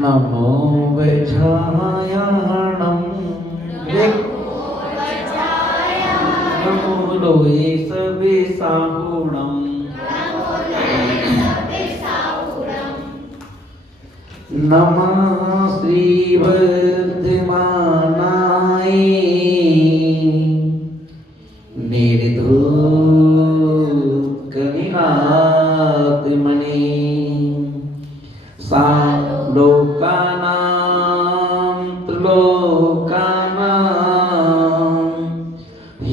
नमो वज्रायणं नमो लोये सविसाहुणं नमः श्रीवर्धमानाय निर्धूतकविनात्मने लोकानां त्रिलोकानां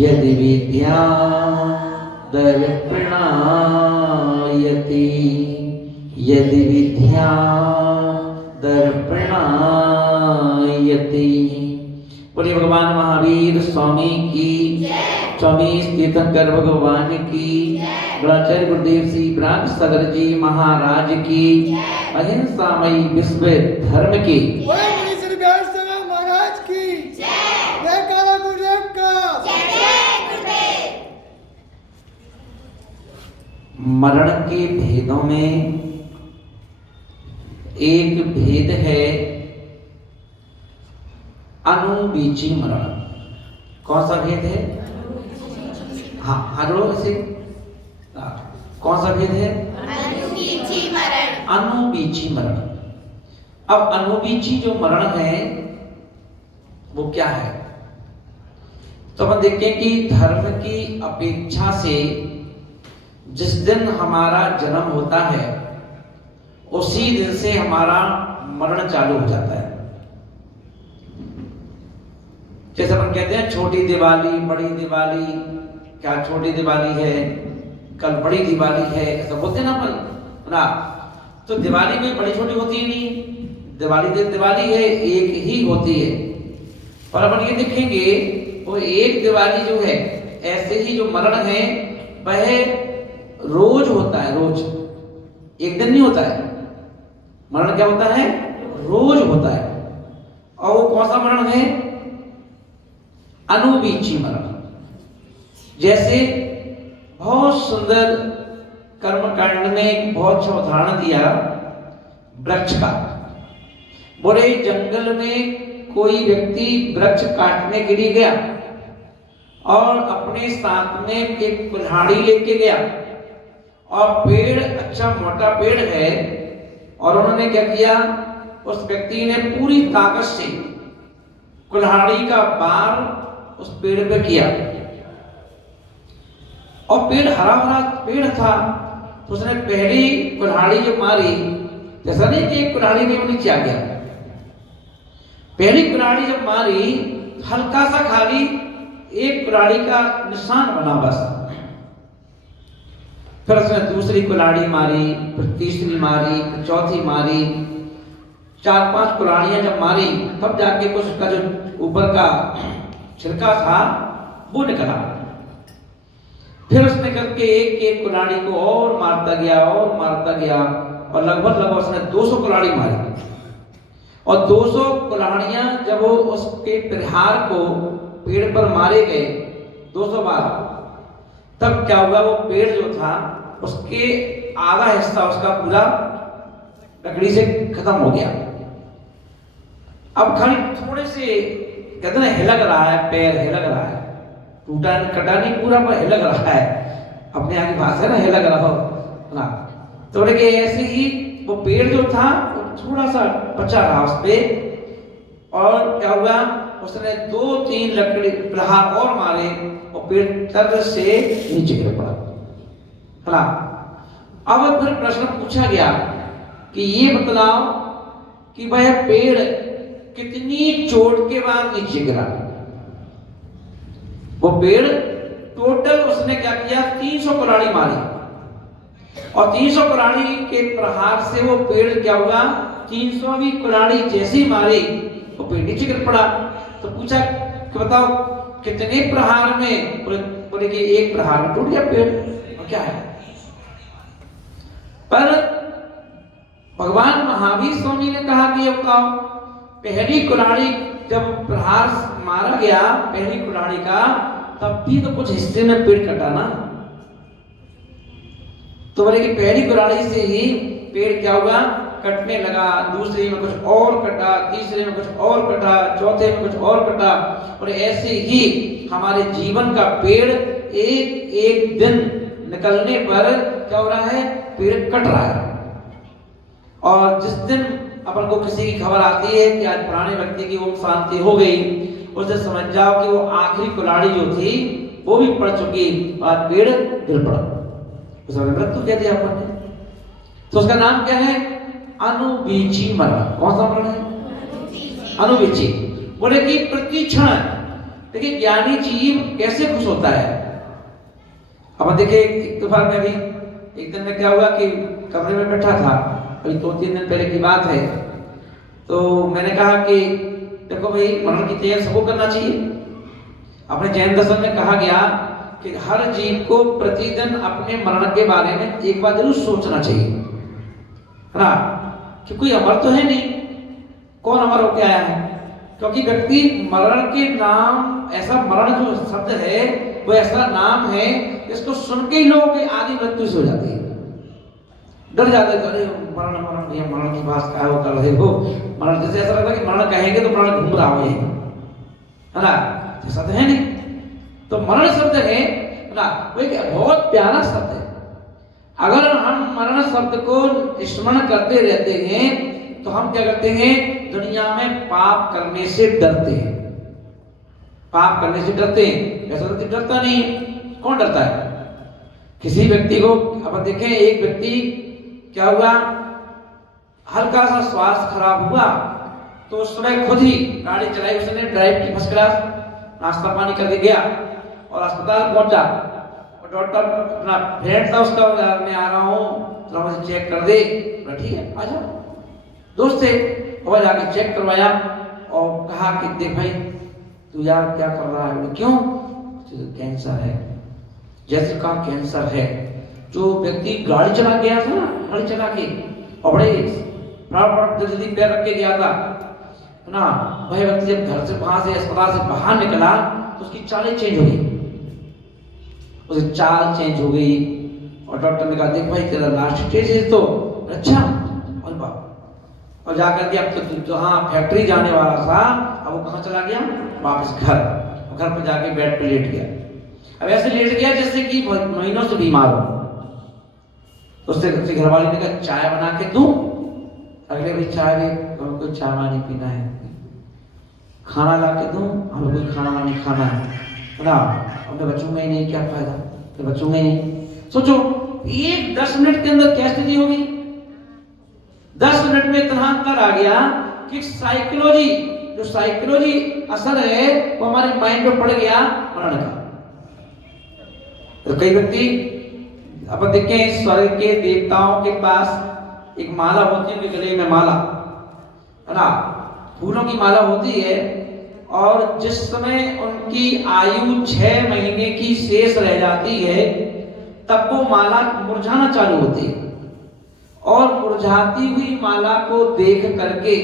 यदि विद्या दर्पणायति यदि विद्या दर्पणायति। बोलिए भगवान महावीर स्वामी की, स्वामी तीर्थंकर भगवान की, गुणाचार्य गुरुदेव श्री ब्राह्म सागर जी महाराज की, अहिंसामयी विश्व धर्म की, महाराज की गुरुदेव का। मरण के भेदों में एक भेद है अनुबीची मरण। कौन सा भेद है? हाँ हलो ऐसे कौन सा भेद है? अनुबीची मरण। अनुबीची मरण। अब अनुबीची जो मरण है वो क्या है? तो हम देखें कि धर्म की अपेक्षा से जिस दिन हमारा जन्म होता है उसी दिन से हमारा मरण चालू हो जाता है। जैसे अपन कहते हैं छोटी दिवाली बड़ी दिवाली, क्या छोटी दिवाली है कल बड़ी दिवाली है, ऐसा बोलते हैं ना अपन ना। तो दिवाली में बड़ी छोटी होती ही नहीं, दिवाली दिवाली है एक ही होती है। पर अपन ये देखेंगे वो एक दिवाली जो है ऐसे ही जो मरण है वह रोज होता है, रोज एक दिन नहीं होता है। मरण क्या होता है? रोज होता है। और वो कौन सा मरण है? अनुबीची मरण। जैसे बहुत सुंदर कर्मकांड में बहुत अच्छा उदाहरण दिया वृक्ष का। बड़े जंगल में कोई व्यक्ति वृक्ष काटने के लिए गया और अपने साथ में एक कुल्हाड़ी लेके गया और पेड़ अच्छा मोटा पेड़ है और उन्होंने क्या किया, उस व्यक्ति ने पूरी ताकत से कुल्हाड़ी का वार उस पेड़ पे किया और पेड़ हरा भरा पेड़ था। तो उसने पहली कुल्हाड़ी जो मारी, जैसा नहीं कि एक कुल्हाड़ी में वो नीचे आ गया, पहली कुल्हाड़ी जब मारी हल्का सा खाली एक कुल्हाड़ी का निशान बना बस। फिर उसने दूसरी कुल्हाड़ी मारी, फिर तीसरी मारी, फिर चौथी मारी, 4-5 कुल्हाड़ियां जब मारी तब जाके कुछ उसका जो ऊपर का छिलका था वो निकला। फिर उसने करके एक एक कुल्हाड़ी को और मारता गया और लगभग उसने 200 कुल्हाड़ी मारी। और 200 कुल्हाड़ियां जब वो उसके प्रहार को पेड़ पर मारे गए 200 बार, तब क्या हुआ, वो पेड़ जो था उसके आधा हिस्सा उसका पूरा लकड़ी से खत्म हो गया। अब खाली थोड़े से कहते ना हिलक रहा है, पैर हिलक रहा है, टूटा कटा नहीं पूरा पर हिलक रहा है। अपने यहाँ की भाषा है ना, हिलक रहा हो ना। तो ऐसे ही वो पेड़ जो था वो थोड़ा सा बचा रहा उस पे। और क्या हुआ, उसने 2-3 लकड़ी प्रहार और मारे और पेड़ तर्ज से नीचे गिर पड़ा। अब फिर प्रश्न पूछा गया कि ये बतलाओ कि वह पेड़ कितनी चोट के बाद नीचे गिरा। वो पेड़ टोटल उसने क्या किया, 300 कुल्हाड़ी मारी और 300 कुल्हाड़ी के प्रहार से वो पेड़ क्या हुआ, 300वीं कुल्हाड़ी जैसी मारी वो पेड़ नीचे गिर पड़ा। तो पूछा कि बताओ कितने प्रहार में? बोले कि एक प्रहार में टूट गया पेड़। और क्या है? पर भगवान महावीर स्वामी ने कहा कि ये बताओ पहली कुल्हाड़ी जब प्रहार मारा गया पहली कुल्हाड़ी का, तब भी तो कुछ हिस्से में पेड़ कटा ना। तो बोले कि पहली कुल्हाड़ी से ही पेड़ क्या हुआ, कटने लगा, दूसरे में कुछ और कटा, तीसरे में कुछ और कटा, चौथे में कुछ और कटा, और ऐसे ही हमारे जीवन का पेड़ एक एक दिन निकलने पर क्या हो रहा है, पेड़ कट रहा है। और जिस दिन अपन को किसी की खबर आती है कि आज पुराने व्यक्ति की ओम शांति हो गई, उसे समझ जाओ कि वो आखिरी कुल्हाड़ी जो थी वो भी पड़ चुकी और पेड़ गिर पड़ा, उसका मृत्यु कह दिया अपन ने। तो उसका नाम क्या है, अनुबीची मरण। कौन सा मरण है, अनुबीची। बोले कि प्रति क्षण, देखिए ज्ञानी जीव कैसे खुश होता है। अब देखिए एक बार में भी एक दिन में क्या हुआ कि कमरे में बैठा था, अभी 2-3 दिन पहले की बात है, तो मैंने कहा कि देखो भाई मरण की तैयारी सबको करना चाहिए। अपने जैन दर्शन में कहा गया कि हर जीव को प्रतिदिन अपने मरण के बारे में एक बार जरूर सोचना चाहिए, है ना, कि कोई अमर तो है नहीं, कौन अमर होके आया है। क्योंकि व्यक्ति मरण के नाम, ऐसा मरण जो शब्द है वो ऐसा नाम है इसको सुन के ही लोगों की आधी मृत्यु से हो जाती है, डर जाते हैं, अरे मरण मरण, ये मरण की बात क्या हो कर रहे हो, मरण जैसे ऐसा लगता है कि मरण कहेंगे तो मरण घूम रहा हो, है ना, ऐसा तो है नहीं। तो मरण शब्द है ना, वो एक बहुत प्यारा शब्द है। अगर हम मरण शब्द को स्मरण करते रहते हैं तो हम क्या करते हैं, दुनिया में पाप करने से डरते हैं, पाप करने से डरते हैं। ऐसा व्यक्ति डरता नहीं है, कौन डरता है। किसी व्यक्ति को अब देखें, एक व्यक्ति क्या हुआ, हल्का सा स्वास्थ्य खराब हुआ तो उस समय खुद ही गाड़ी चलाई, उसने ड्राइव की, फर्स्ट क्लास, नाश्ता पानी करके गया और अस्पताल पहुंचा, और डॉक्टर अपना फ्रेंड था उसका, मैं आ रहा हूँ थोड़ा मुझे चेक कर दे, ठीक है आ जाओ, दोस्त थे, और जाके चेक करवाया और कहा कि देख भाई तू यार क्या कर रहा है, क्यों, कैंसर है। जैसे कहा कैंसर है, जो व्यक्ति गाड़ी चला गया था ना, गाड़ी चला के और बड़े जल्दी पैर रख के गया था ना, वह व्यक्ति जब घर से, वहां से, अस्पताल से बाहर निकला तो उसकी चाल चेंज हो गई, उसकी चाल चेंज हो गई। और डॉक्टर ने कहा देख भाई तेरा लास्ट स्टेज है, तो अच्छा, और बाप, और जाकर के अब तो हाँ फैक्ट्री जाने वाला था, अब वो कहाँ चला गया, वापस घर, घर पर जाके बेड पे लेट गया। अब ऐसे लेट गया जैसे कि महीनों से बीमार हो। उससे घर वाले ने कहा चाय बना के दूं, अगले भी चाय भी, कोई चाय नहीं पीना है, खाना ला के दूं, हमें कोई खाना नहीं खाना है ना, अपने बच्चों में ही नहीं, क्या फायदा, तो बच्चों में ही नहीं। सोचो एक 10 मिनट के अंदर क्या स्थिति होगी, 10 मिनट में इतना अंतर आ गया कि साइकोलॉजी, जो साइकोलॉजी असर है वो हमारे माइंड में पड़ गया मरण का। तो कई व्यक्ति अपन देखें, स्वर्ग के देवताओं के पास एक माला होती है, उनके गले में माला, है ना, फूलों की माला होती है, और जिस समय उनकी आयु 6 महीने की शेष रह जाती है तब वो माला मुरझाना चालू होती है, और मुरझाती हुई माला को देख करके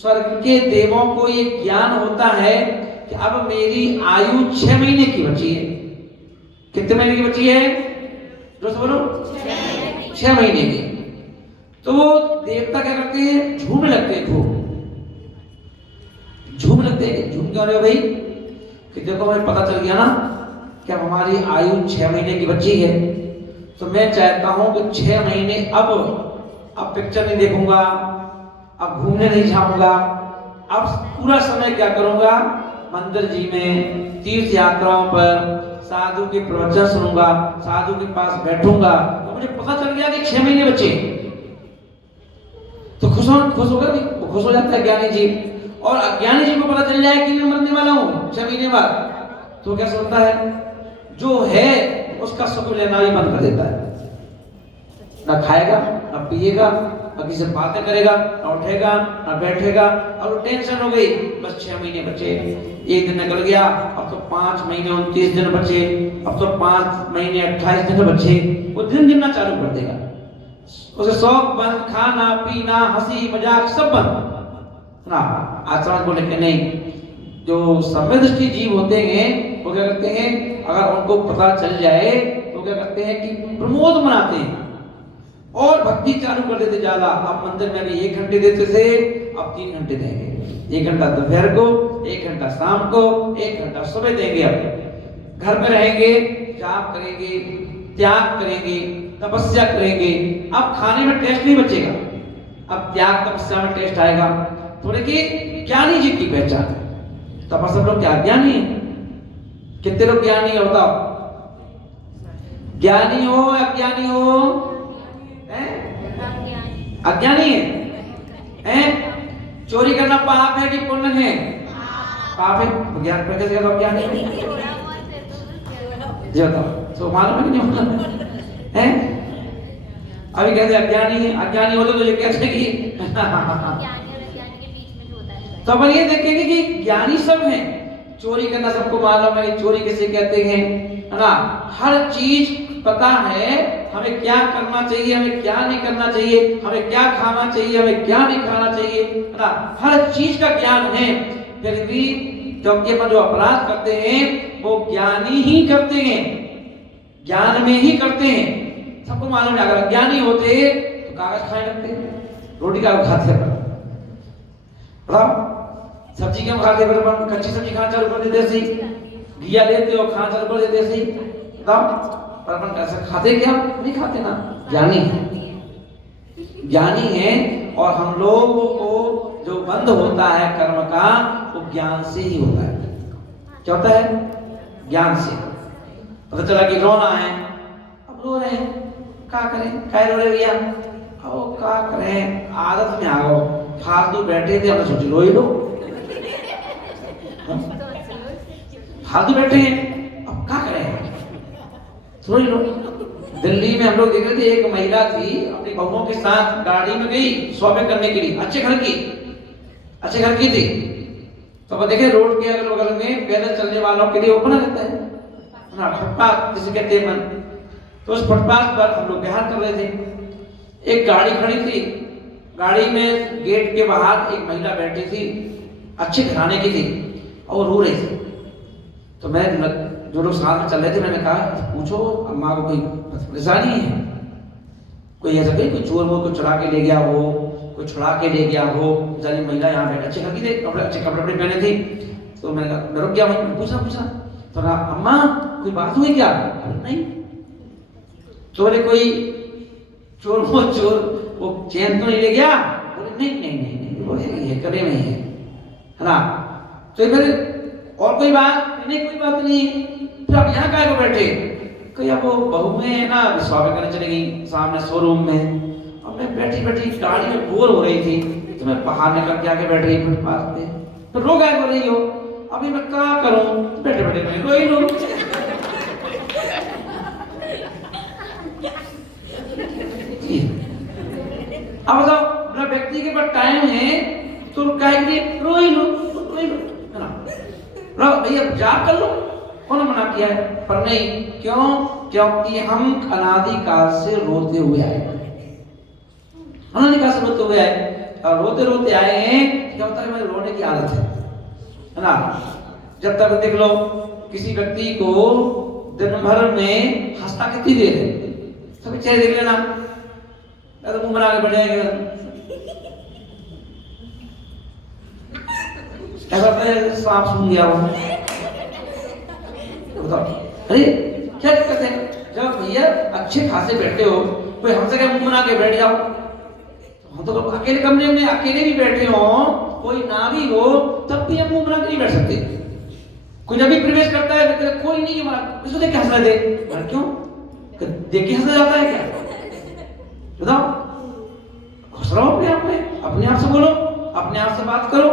स्वर्ग के देवों को ये ज्ञान होता है कि अब मेरी आयु 6 महीने की बची है। कितने महीने की बची है, जो बोलो 6 महीने की। तो वो देवता क्या करते हैं, झूमने लगते हैं, झूम लगते हैं। झूम क्यों रहे हो भाई, कि देखो हमें पता चल गया ना कि अब हमारी आयु 6 महीने की बची है, तो मैं चाहता हूं कि 6 महीने अब पिक्चर नहीं देखूंगा, अब घूमने नहीं जाऊंगा, अब पूरा समय क्या करूंगा, मंदिर जी में, तीर्थ यात्राओं पर साधु के प्रवचन सुनूंगा, साधु के पास बैठूंगा। तो मुझे पता चल गया कि 6 महीने बचे, तो खुश हो जाता है ज्ञानी जी। और अज्ञानी जी को पता चल जाए कि मैं मरने वाला हूं 6 महीने बाद, तो क्या सोचता है, जो है उसका सुख लेना भी बंद कर देता है, ना खाएगा, ना पिएगा, ना किसी से बातें करेगा, ना उठेगा, ना बैठेगा, और टेंशन हो गई, बस 6 महीने बचे, एक दिन निकल गया, अब तो 5 महीने 29 दिन बचे, अब तो 5 महीने 28 दिन बचे, वो दिन गिनना चालू कर देगा। उसे शौक बंद, खाना पीना, हंसी मजाक सब बंद ना। आचरण को लेकर नहीं, जो समृद्धि जीव होते हैं वो क्या करते हैं, अगर उनको पता चल जाए तो क्या करते हैं कि प्रमोद मनाते हैं, और भक्ति चालू कर देते ज्यादा। अब मंदिर में भी 1 घंटे देते थे, अब 3 घंटे देंगे। 1 घंटा दोपहर को, 1 घंटा शाम को, 1 घंटा सुबह देंगे। अब घर में रहेंगे, जाप करेंगे, त्याग करेंगे, तपस्या करेंगे। अब खाने में टेस्ट नहीं बचेगा, अब त्याग तपस्या में टेस्ट आएगा। थोड़े कि ज्ञानी जी की पहचान। तपस्या सब लोग क्या ज्ञानी है? कितने लोग ज्ञानी है बताओ? ज्ञानी हो अज्ञानी हो? अज्ञानी है? चोरी करना पाप है कि पुण्य है? पाप है। ज्ञान पर कैसे कहता ज्ञानी है? जी बताओ, तो मालूम है कि नहीं मालूम है? अभी कहते अज्ञानी है, अज्ञानी होते तो ये कहते कि तो अपन ये देखेंगे कि ज्ञानी सब हैं। चोरी करना सबको मालूम है कि चोरी किसे कहते हैं, है ना? हर चीज पता है, हमें क्या करना चाहिए, हमें क्या नहीं करना चाहिए, हमें क्या खाना चाहिए, हमें क्या नहीं खाना चाहिए, है ना? हर चीज का ज्ञान है। फिर भी क्योंकि अपन जो अपराध करते हैं वो ज्ञानी ही करते हैं, ज्ञान में ही करते हैं। सबको मालूम है अगर ज्ञानी होते तो कागज खाए लगते, रोटी का खाते अपन। बताओ सब्जी क्यों खाते? पर अपन कच्ची सब्जी खाना चालू कर देते सी, घिया लेते हो खाना चालू कर देते सी। बताओ पर अपन कैसे खाते? क्या नहीं खाते ना। ज्ञानी है, ज्ञानी है। और हम लोगों को जो बंध होता है कर्म का वो ज्ञान से ही होता है। क्या होता है? ज्ञान से। पता चला कि रोना है, अब रो रहे हैं, क्या करें? क्या रो रहे भैया? अब क्या करें, आदत में आ गए, फालतू बैठे थे, हमने सोची रो ही लो। फालतू बैठे हैं, अब क्या करें, रो ही लो। दिल्ली में हम लोग देख रहे थे, एक महिला थी अपनी बहुओं के साथ गाड़ी में गई शॉपिंग करने के लिए, अच्छे घर की थी। तो अब देखे रोड के अगल बगल में पैदल चलने वालों के लिए ओपन रहता है ना, फुटपाथ जिसे कहते हैं। तो उस फुटपाथ पर हम लोग विहार कर रहे थे। एक गाड़ी खड़ी थी, गाड़ी में गेट के बाहर एक महिला बैठी थी, अच्छे घराने की थी और रो रही थी। तो मैं जो लोग साथ में चल रहे थे, मैंने कहा पूछो अम्मा को कोई परेशानी है, कोई ऐसा कोई चोर वो कोई चुरा के ले गया हो, कोई छुड़ा के ले गया हो। जानी महिला यहाँ बैठे, अच्छे घर की थी, अच्छे कपड़े पहने थी। तो मैं रुक गया, मैं पूछा तो ना अम्मा कोई बात हुई क्या? नहीं। चोर चोर वो चैन तो नहीं ले गया? बोले नहीं वो है कड़े में है ना। तो मेरे और कोई बात नहीं? कोई बात नहीं। फिर आप यहाँ काहे को बैठे? कहीं वो बहू में है ना शॉपिंग करने चली गई सामने शोरूम में, और मैं बैठी गाड़ी में बोर हो रही थी, तो मैं बाहर निकल के आके बैठ रही फुटपाथ पे। तो रो गए हो रही हो, अभी मैं क्या करूं? बैठे मैं रो ही लो। अब बताओ, मेरा व्यक्ति के पास टाइम है तो क्या रो ही लो, है ना? भैया जाप कर लो, कौन मना किया है? पर नहीं, क्यों? क्योंकि हम अनादिकाल से रोते हुए आए, अनादिकाल से रोते हुए आए, और रोते आए हैं। क्या होता है, हमारे रोने की आदत है ना। जब तक देख लो किसी व्यक्ति को दिन भर में हंसता कितनी देर है, सभी चेहरे देख लेना, तो मुंह बना के बैठ जाएंगे। ऐसा सांप सुन गया हो, अरे क्या दिक्कत है? जब भैया अच्छे खासे बैठे हो, कोई हमसे क्या मुंह बना के बैठ जाओ? हम तो अकेले कमरे में अकेले भी बैठे हो, कोई ना भी हो, तब भी हम मुंह बना के नहीं बैठ सकते। कोई जब भी प्रवेश करता है कोई नहीं है, इसको देख के हंस रहे थे, क्यों? देख के हंसा जाता है क्या? बताओ, खुश रहो अपने आप से बोलो, अपने आप से बात करो,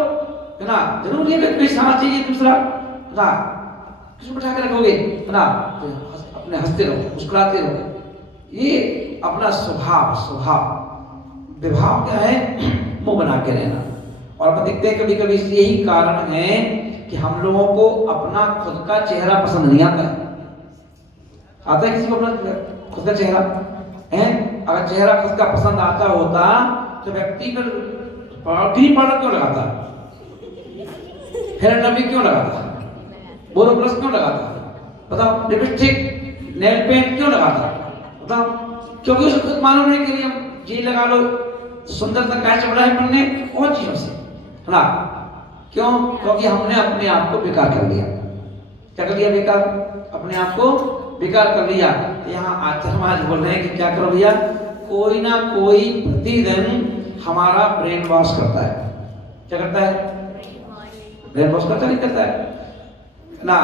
है ना। जरूर ये कोई साथ चाहिए दूसरा, है ना, किसको बैठा के रखोगे, है ना? अपने हंसते रहो, मुस्कुराते रहो। ये अपना स्वभाव विभाव क्या है? मुंह बना के रहना। और हम देखते हैं कभी कभी यही कारण है कि हम लोगों को अपना खुद का चेहरा पसंद नहीं आता है किसी को अपना खुद का चेहरा है? अगर चेहरा खुद का पसंद आता होता तो व्यक्ति पर क्रीम पाउडर क्यों लगाता, फेयर एंड लवली क्यों लगाता, बोरोप्लस क्यों लगाता, बताओ, लिपस्टिक नेल पेंट क्यों लगाता, बताओ, क्योंकि उसको खुद मालूम नहीं कि हम जी लगा लो सुंदरता कैसे बढ़ाए बनने और चीजों से, है ना? क्यों? क्योंकि हमने अपने आप को बेकार कर लिया। क्या कर लिया? बेकार, अपने आप को बेकार कर लिया। यहाँ आचार्य महाराज बोल रहे हैं कि क्या करो भैया, कोई ना कोई प्रतिदिन हमारा ब्रेन वॉश करता है। क्या करता है? ब्रेन वॉश करता नहीं करता है ना?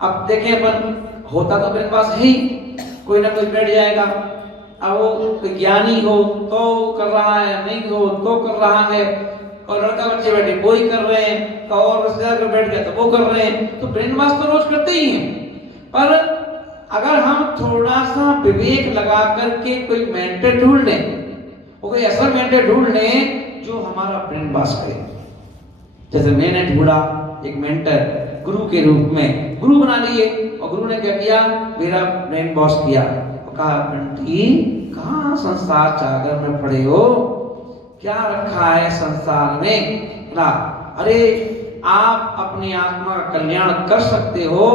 अब देखें अपन, होता तो ब्रेन वॉश है ही, कोई ना कोई बैठ जाएगा, अब वो ज्ञानी हो तो कर रहा है, नहीं हो तो कर रहा है, और लड़का बच्चे बैठे वो ही कर रहे हैं, और रिश्तेदार बैठ गए तो वो कर रहे हैं, तो ब्रेन वॉश तो रोज करते ही हैं। पर अगर हम थोड़ा सा विवेक लगा करके कोई मेंटर ढूंढ लें, वो कोई ऐसा मेंटर ढूंढ लें जो हमारा ब्रेन वॉश करे। जैसे मैंने ढूंढा एक मेंटर गुरु के रूप में, गुरु बना लिए, और गुरु ने क्या किया? मेरा ब्रेन वॉश किया और कहा, बंटी कहाँ संसार चागर में पड़े हो, क्या रखा है संसार में ना? अरे आप अपनी आत्मा का कल्याण कर सकते हो,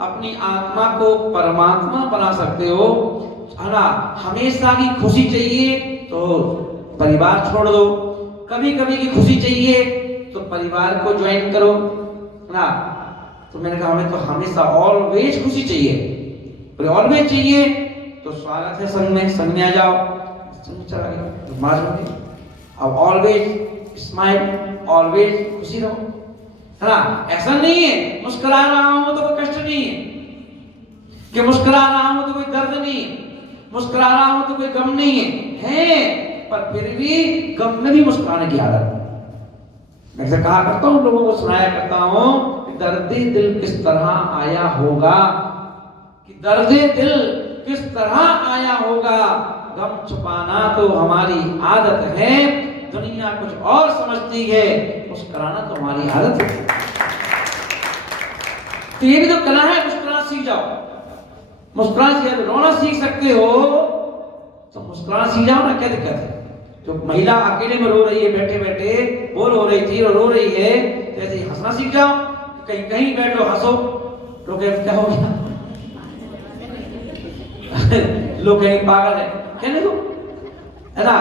अपनी आत्मा को परमात्मा बना सकते हो, है ना? हमेशा की खुशी चाहिए तो परिवार छोड़ दो, कभी कभी की खुशी चाहिए तो परिवार को ज्वाइन करो ना। तो मैंने कहा हमें तो हमेशा ऑलवेज खुशी चाहिए, और ऑलवेज चाहिए तो स्वागत है संग में आ जाओ। संग चला गया मार होगी। अब ऑलवेज स्माइल, ऑलवेज खुशी रहो, है ना? ऐसा नहीं है मुस्कुरा रहा हूं तो कोई कष्ट नहीं है, कि मुस्कुरा रहा हूं तो कोई दर्द नहीं है, मुस्कुरा रहा हूं तो कोई गम नहीं है, पर फिर भी गम में भी मुस्कुराने की आदत। मैं ऐसे कहा करता हूं, लोगों को सुनाया करता हूं कि दर्दे दिल किस तरह आया होगा, कि दर्दे दिल किस तरह आया होगा, गम छुपाना तो हमारी आदत है, दुनिया कुछ और समझती है, मुस्कुराना तो हमारी आदत है। तो ये भी तो कला है, मुस्कुराना सीख जाओ, मुस्कुराना सीख, रोना सीख सकते हो तो मुस्कुराना सीख जाओ ना, क्या दिक्कत है? जो महिला अकेले में रो रही है, बैठे बैठे वो रो रही थी और रो रही है, तो ऐसे हंसना सीख जाओ, कहीं कहीं बैठो हंसो, लोग क्या हो गया लोग कहीं पागल है, कहने दो, है ना?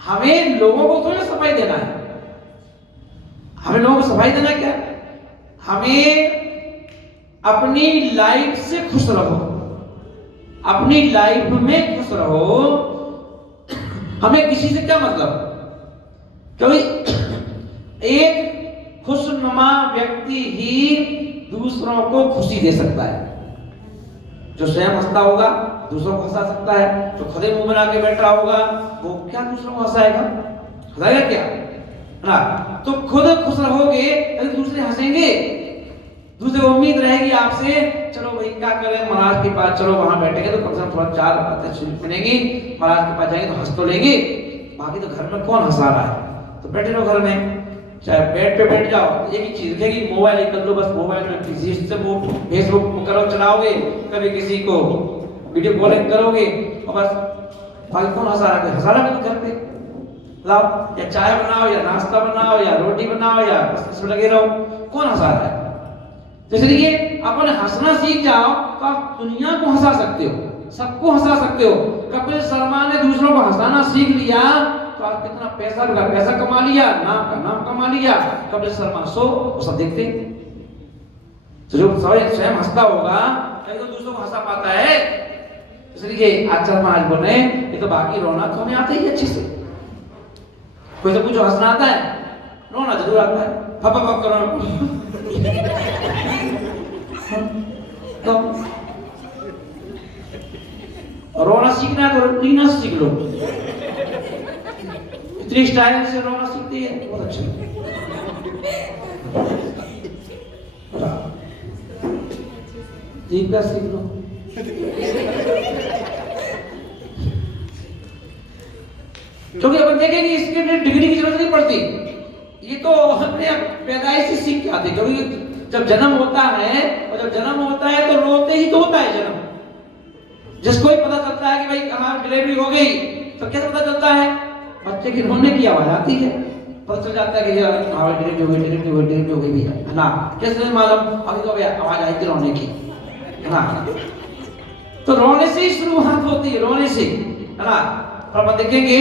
हमें लोगों को थोड़ा सफाई देना है, हमें लोगों को सफाई देना क्या? हमें अपनी लाइफ से खुश रहो, अपनी लाइफ में खुश रहो। हमें किसी से क्या मतलब? क्योंकि एक खुशनुमा व्यक्ति ही दूसरों को खुशी दे सकता है। जो स्वयं हंसता होगा दूसरों को हंसा सकता है, जो खुदे मुंह बना के बैठा होगा वो क्या दूसरों को हंसाएगा? हंसाएगा क्या? ना, तो खुद खुश रहोगे तो दूसरे हंसेंगे, दूसरे को उम्मीद रहेगी आपसे, चलो भाई क्या करें, महाराज के पास चलो, वहां बैठेंगे तो कम से कम थोड़ा चार बातें सुनेंगी, महाराज के पास जाएंगे तो हंस तो लेंगे, बाकी तो घर में कौन हंसा रहा है? तो बैठे रहो घर में, चाहे बेड पे बैठ जाओ, एक ही चीज रहेगी, मोबाइल निकल लो, बस मोबाइल में किसी से वो फेसबुक करो चलाओगे, कभी किसी को वीडियो कॉलिंग करोगे, और बस बाकी कौन हंसा रहा है? हंसा रहा है तो घर पे लाओ, या चाय बनाओ, या नाश्ता बनाओ, या रोटी बनाओ, या बस लगे रहो, कौन हंसा रहा है? तो इसलिए अपन हंसना सीख जाओ तो आप दुनिया को हंसा सकते हो, सबको हंसा सकते हो। कपिल शर्मा ने दूसरों को हंसाना सीख लिया तो आज कितना पैसा का पैसा कमा लिया, नाम का नाम कमा लिया। कपिल शर्मा वो सब देखते, तो जो स्वयं हंसता होगा कहीं तो दूसरों को हंसा पाता है। इसलिए आचार्य महाराज बोल रहे हैं ये तो बाकी रोना तो हमें आता ही अच्छे से, कोई तो कुछ हंसना आता है, रोना जरूर आता है, फप करो तो रोना सीखना है तो रीना सीख लो, इतनी स्टाइल से रोना सीखती है, बहुत अच्छा। जीव का सीख लो, क्योंकि अपन देखेंगे इसके लिए डिग्री की जरूरत नहीं पड़ती, ये तो अपने पैदाइश से सीख के आते। क्योंकि जब जन्म होता है, और जब जन्म होता है तो रोते ही तो होता है जन्म। जिसको ही पता चलता है कि भाई हमारी डिलीवरी हो गई, तो कैसे पता चलता है? बच्चे की रोने की आवाज आती है, पता चल जाता है कि हमारी डिलीवरी हो गई, डिलीवरी हो गई भैया, है ना? कैसे मालूम? अभी तो भैया आवाज आई थी रोने की, है ना? तो रोने से ही शुरुआत होती है, रोने से, है ना। और हम देखेंगे,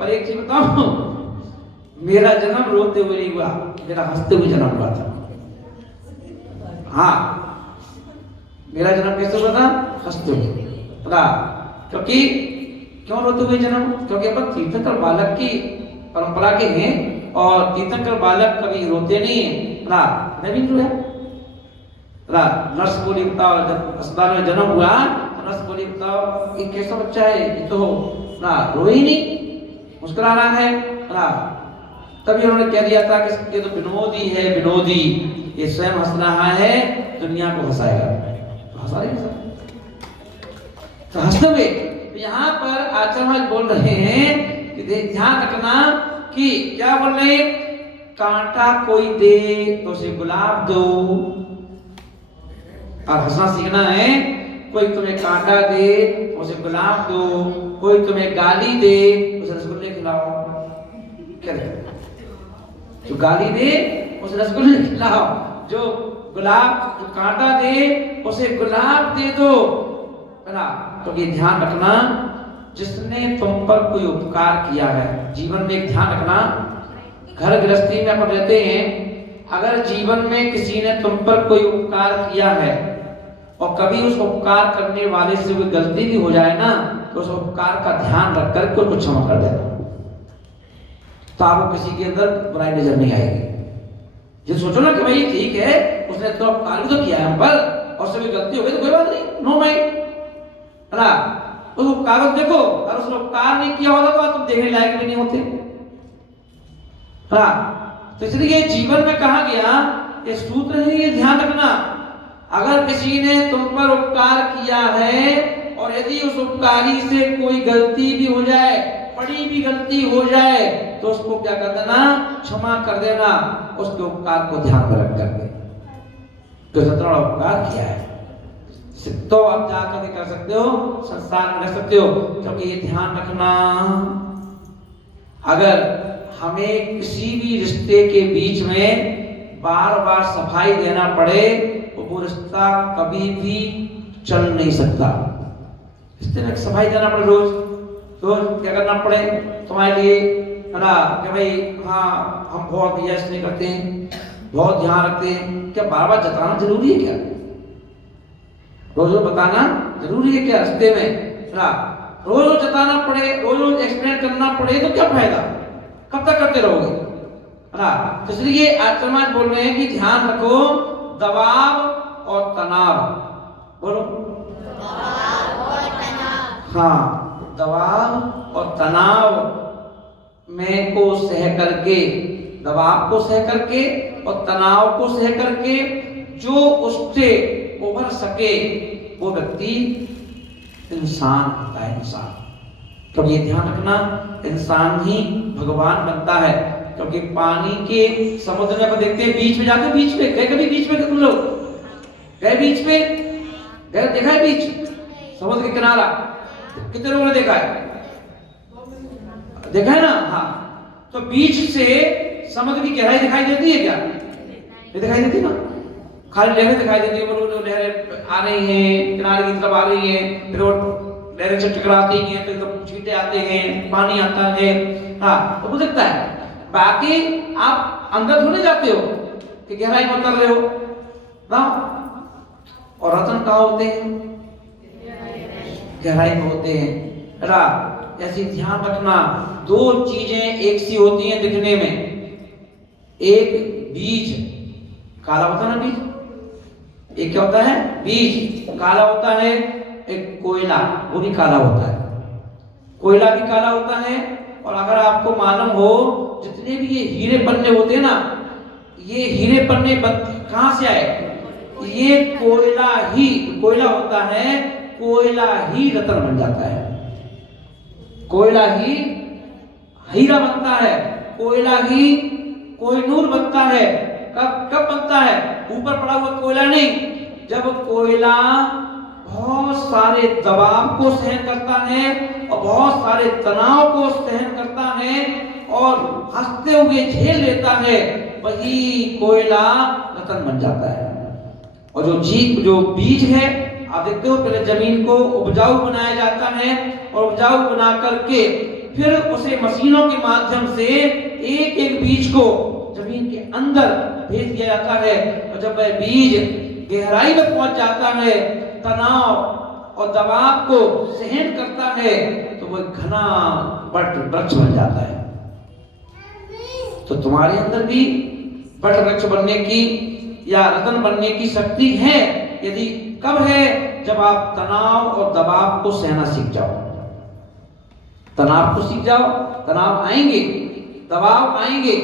पर एक चीज बताऊं, मेरा जन्म रोते हुए नहीं हुआ, मेरा हंसते हुए जन्म हुआ था। हाँ, मेरा जन्म कैसे हुआ था? हंसते हुए, पता? क्योंकि क्यों रोते हुए जन्म? क्योंकि अपन तीर्थंकर बालक की परंपरा के हैं, और तीर्थंकर बालक कभी रोते नहीं है ना। नवीन जो है ना, नर्स बोली बताओ, जब अस्पताल में जन्म हुआ तो नर्स बोली बताओ ये कैसा बच्चा है, ये तो ना रो ही नहीं, मुस्कुरा रहा है ना। तभी उन्होंने कह दिया था कि ये तो विनोदी है, विनोदी, ये स्वयं हंस रहा है, दुनिया को हंसाएगा। तो हंसाएगा तो हंसते हुए। यहाँ पर आचार्य महाराज बोल रहे हैं कि ध्यान रखना कि क्या बोल रहे, कांटा कोई दे तो उसे गुलाब दो, और हंसना सीखना है। कोई तुम्हें कांटा दे तो उसे गुलाब दो, कोई तुम्हें गाली दे उसे रसगुल्ले खिलाओ। क्या जो गाली दे उसे रसगुल्ले खिलाओ, जो गुलाब, जो कांटा दे उसे गुलाब दे दो, है ना। तो ये ध्यान रखना, जिसने तुम पर कोई उपकार किया है, जीवन में एक ध्यान रखना, घर गृहस्थी में अपन रहते हैं, अगर जीवन में किसी ने तुम पर कोई उपकार किया है और कभी उस उपकार करने वाले से कोई गलती भी हो जाए ना, तो उस उपकार का ध्यान रख कर उसको क्षमा कर देना, तो आपको किसी के अंदर बुराई नजर नहीं आएगी। जो सोचो ना कि भाई ठीक है, उसने तो उपकार भी तो किया है हम पर, और उससे कोई गलती हो गई तो कोई बात नहीं, नो माइंड, है ना। उस उपकार को देखो, अगर उसने उपकार नहीं किया होता तो तुम देखने लायक भी नहीं होते, हाँ। तो इसलिए जीवन में कहा गया, ये सूत्र है, ये ध्यान रखना, अगर किसी ने तुम पर उपकार किया है और यदि उस उपकारी से कोई गलती भी हो जाए, बड़ी भी गलती हो जाए, तो उसको क्या कर देना, क्षमा कर देना, उसके उपकार को ध्यान में रख करके, तो जितना उपकार किया है तो आप जाकर कर सकते हो, संसार में रह सकते हो। क्योंकि ये ध्यान रखना, अगर हमें किसी भी रिश्ते के बीच में बार बार सफाई देना पड़े तो वो रिश्ता कभी भी चल नहीं सकता। रिश्ते में सफाई देना पड़े, रोज रोज क्या करना पड़े तुम्हारे लिए, है ना, कि भाई हाँ हम बहुत यश नहीं करते हैं, बहुत ध्यान रखते हैं, क्या बार बार जताना जरूरी है? क्या रोज रोज बताना जरूरी है क्या रिश्ते में? रोज रोज जताना पड़े, रोज रोज एक्सप्लेन करना पड़े तो क्या फायदा, कब तक करते रहोगे, है ना। तो इसलिए आचार्य महाराज बोल रहे हैं कि ध्यान रखो, दबाव और तनाव, बोलो दबाव और तनाव, हाँ, दबाव और तनाव में को सह करके, दबाव को सह करके और तनाव को सह करके जो उससे उभर सके वो व्यक्ति इंसान होता है, इंसान। तो ये ध्यान रखना, इंसान ही भगवान बनता है। क्योंकि पानी के समुद्र में अपन देखते हैं, बीच में जाते, बीच में गए कभी, बीच में तुम लोग गए, बीच में गए, देखा है बीच समुद्र के किनारा, कितने लोगों ने देखा है? देखा है ना, हाँ। तो बीच से समुद्र की गहराई दिखाई देती है क्या? ये दिखाई देती ना, खाली लहरें दिखाई देती है, वो लहरें आ रही हैं, किनारे की तरफ आ रही हैं, फिर वो लहरें से टकराती हैं, तो एकदम छींटे आते हैं, पानी आता है, हाँ, तो वो दिखता है। बाकी आप अंदर थोड़े जाते हो कि गहराई में उतर रहे हो ना। और रतन कहाँ होते हैं? गहराई में होते हैं, ना। ऐसे ध्यान रखना, दो चीजें एक सी होती हैं दिखने में, एक बीज काला होता है ना, बीज एक क्या होता है? बीज काला होता है, एक कोयला वो भी काला होता है, कोयला भी काला होता है। और अगर आपको मालूम हो, जितने भी ये हीरे पन्ने होते हैं ना, ये हीरे पन्ने कहां से आए? ये कोयला ही, कोयला होता है, कोयला ही रत्न बन जाता है, कोयला ही हीरा बनता है, कोयला ही कोहिनूर बनता है। कब कब बनता है? ऊपर पड़ा हुआ कोयला नहीं, जब कोयला बहुत सारे दबाव को सहन करता है और बहुत सारे तनाव को सहन करता है और हंसते हुए झेल लेता है, वही कोयला रत्न बन जाता है। और जो बीज है, आप देखते हो पहले जमीन को उपजाऊ बनाया जाता है और उपजाऊ बना करके फिर उसे मशीनों के माध्यम से एक एक बीज को जमीन के अंदर भेज दिया जाता है और जब वह बीज गहराई में पहुंच जाता है, तनाव और दबाव को सहन करता है, तो वह घना वट वृक्ष बन जाता है। तो तुम्हारे अंदर भी वट वृक्ष बनने की या रतन बनने की शक्ति है। यदि कब है? जब आप तनाव और दबाव को सहना सीख जाओ। तनाव को सीख जाओ, तनाव आएंगे, दबाव आएंगे,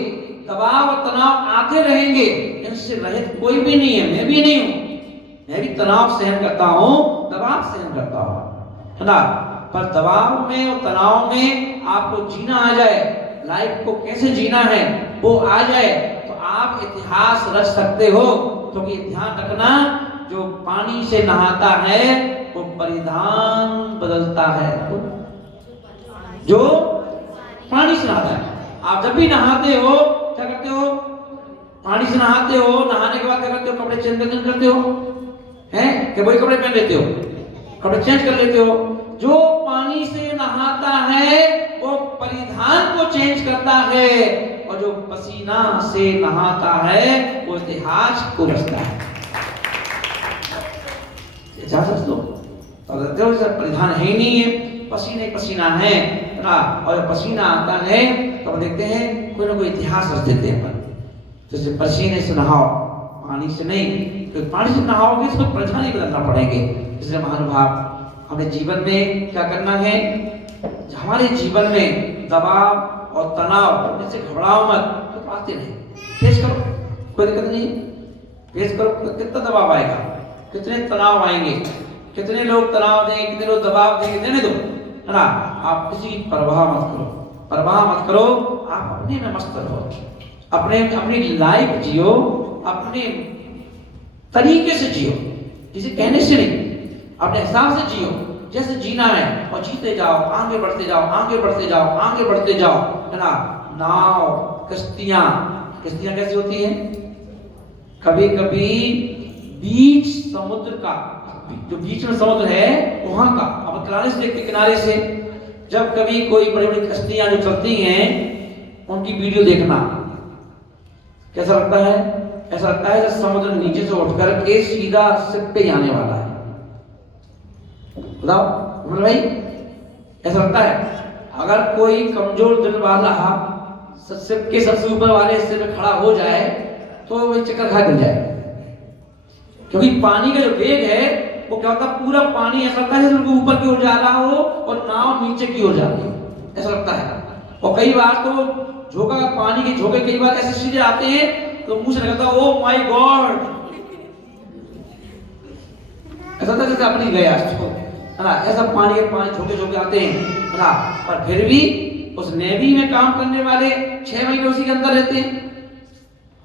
दबाव और तनाव आते रहेंगे, इनसे रहित कोई भी नहीं है। मैं भी नहीं हूं, मैं भी तनाव सहन करता हूं, दबाव सहन करता हूं, है ना। पर दबाव में और तनाव में आपको जीना आ जाए, लाइफ को कैसे जीना है वो आ जाए, तो आप इतिहास रच सकते हो। क्योंकि ध्यान रखना, जो पानी से नहाता है वो परिधान बदलता है। जो पानी से नहाता है, आप जब भी नहाते हो क्या करते हो? पानी से नहाते हो, नहाने के बाद क्या करते हो? कपड़े चेंज करते हो, हैं? कि वही कपड़े पहन लेते हो, कपड़े चेंज कर लेते हो। जो पानी से नहाता है वो परिधान को चेंज करता है, और जो पसीना से नहाता है वो इतिहास को रचता है। तो परिधान है ही नहीं है, पसीने पसीना है ना। और पसीना आता है तो हम देखते हैं कोई ना कोई इतिहास रच देते हैं। जैसे पसीने से नहाओ, पानी से नहीं। तो पानी से नहाओगे तो परिधान ही बदलना पड़ेंगे। इसलिए महानुभाव, हमें जीवन में क्या करना है? हमारे जीवन में दबाव और तनाव, जैसे घबराओ मत, तो आते नहीं, फेस करो, कोई दिक्कत नहीं, फेस करो। कितना दबाव आएगा, कितने तनाव आएंगे, कितने लोग तनाव देंगे, कितने लोग दबाव देंगे, देने दो, है ना। आप किसी की परवाह मत करो, परवाह मत करो। आप अपने में मस्त रहो, अपनी लाइफ जियो, अपने तरीके से जियो, किसी कहने से नहीं, अपने हिसाब से जियो, जैसे जीना है। और जीते जाओ, आगे बढ़ते जाओ, आगे बढ़ते जाओ, आगे बढ़ते जाओ, है ना। नाव, कश्तियां कैसी होती हैं? कभी कभी बीच समुद्र का, जो बीच में समुद्र है वहां का, अब किनारे से देखते, किनारे से जब कभी कोई बड़ी बड़ी कश्तियां जो चलती हैं उनकी वीडियो देखना, कैसा लगता है? ऐसा लगता है जैसे समुद्र नीचे से उठकर के सीधा सिर पे आने वाला है। बताओ मतलब भाई, ऐसा लगता है। अगर कोई कमजोर दिल वाला सबसे ऊपर वाले हिस्से में खड़ा हो जाए तो वही चक्कर खा गिर जाए। क्योंकि पानी का जो वेग है वो क्या होता है? पूरा पानी ऐसा लगता है जैसे ऊपर की ओर जा रहा हो और नाव नीचे की ओर जा रही है, ऐसा लगता है। और कई बार तो झोंका, पानी के झोंके कई बार ऐसे सीधे आते हैं तो मुंह से निकलता है, ओ माय गॉड, ऐसा लगता है जैसे अपनी गया, है ना। ऐसा पानी झोंके आते हैं, है ना। पर फिर भी उस नेवी में काम करने वाले 6 महीने उसी के अंदर रहते हैं,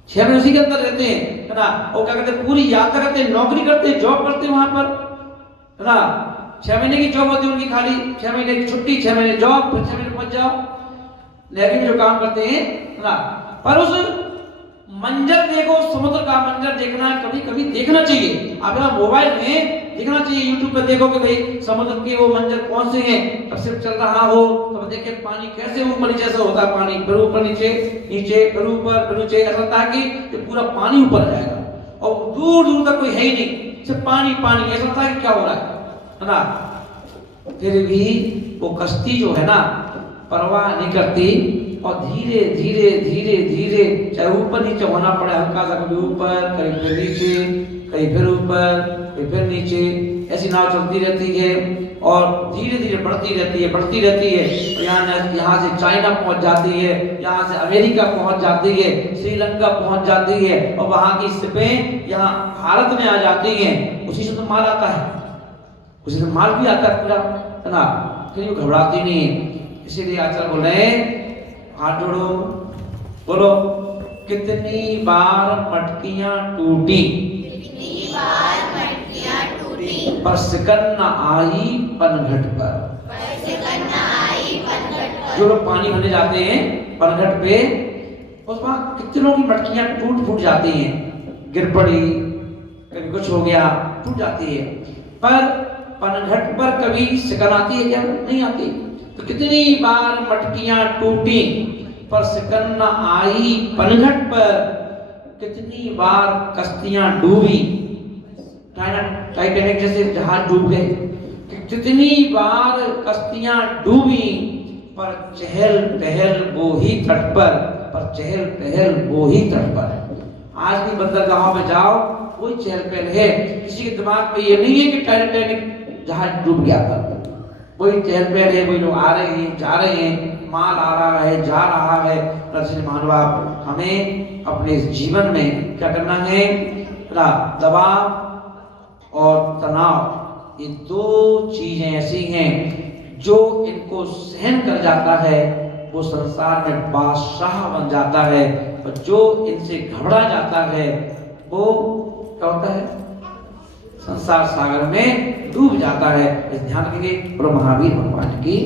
6 महीने उसी के अंदर रहते हैं, है ना। और क्या करते हैं? पूरी यात्रा करते हैं, नौकरी करते हैं, जॉब करते हैं वहां पर, है ना। 6 महीने की जॉब होती है उनकी, खाली 6 महीने की छुट्टी, 6 महीने जॉब, फिर 6 महीने पहुंच जाओ। नेवी में जो काम करते हैं, है ना। पर उस मंजर देखो, समुद्र का मंजर देखना कभी कभी देखना चाहिए। आप यहाँ मोबाइल में देखना चाहिए, यूट्यूब पे देखो कि भाई समुद्र के वो मंजर कौन से हैं। तब सिर्फ चल रहा हो तो देखे पानी कैसे ऊपर नीचे से होता है, पानी फिर ऊपर नीचे, नीचे फिर ऊपर फिर नीचे, ऐसा लगता है कि ये पूरा पानी ऊपर आ जाएगा और दूर दूर तक कोई है ही नहीं, सिर्फ पानी पानी, ऐसा लगता है कि क्या हो रहा है ना। फिर भी वो कश्ती जो है ना परवाह नहीं करती और धीरे धीरे धीरे धीरे, चाहे ऊपर नीचे होना पड़े, हल्का सा, कभी ऊपर, कभी फिर नीचे, कहीं फिर ऊपर, कहीं फिर नीचे, ऐसी नाव चलती रहती है और धीरे धीरे बढ़ती रहती है, बढ़ती रहती है। यहाँ से चाइना पहुंच जाती है, यहाँ से अमेरिका पहुंच जाती है, श्रीलंका पहुंच जाती है और वहां की शिपें यहाँ भारत में आ जाती हैं। उसी से तो माल आता है, उसी से माल भी आता है पूरा, है ना। फिर वो घबराती नहीं है। इसीलिए आचार्य बोल रहे हैं, हाथ जोड़ो, बोलो, कितनी बार मटकियां टूटी, पर सिकन न आई पनघट पर। जो लोग पानी भरने जाते हैं पनघट पे, उस वहां कितने लोगों की मटकियां टूट फूट जाती हैं, गिर पड़ी, कभी कुछ हो गया, टूट जाती है, पर पनघट पर कभी सिकन आती है क्या? नहीं आती। तो कितनी बार मटकियां टूटी पर सिकन न आई पनघट पर, कितनी बार कश्तियां डूबी, टाइटैनिक जैसे जहाज डूब गए, कितनी बार कश्तियां डूबी पर चहल पहल वो ही तट पर चहल पहल वो ही तट पर। आज भी बंदरगाहों में जाओ, कोई चहल पहल है, किसी के दिमाग में ये नहीं है कि टाइटैनिक जहाज डूब गया था। कोई चहल पहल है, कोई लोग आ रहे हैं, जा रहे हैं, माल आ रहा है, जा रहा है। मानव हमें अपने इस जीवन में क्या करना है? दबाव और तनाव, ये दो चीजें ऐसी हैं जो इनको सहन कर जाता है वो संसार में बादशाह बन जाता है, और जो इनसे घबरा जाता है वो क्या होता है? संसार सागर में डूब जाता है। इस ध्यान के लिए महावीर भगवान की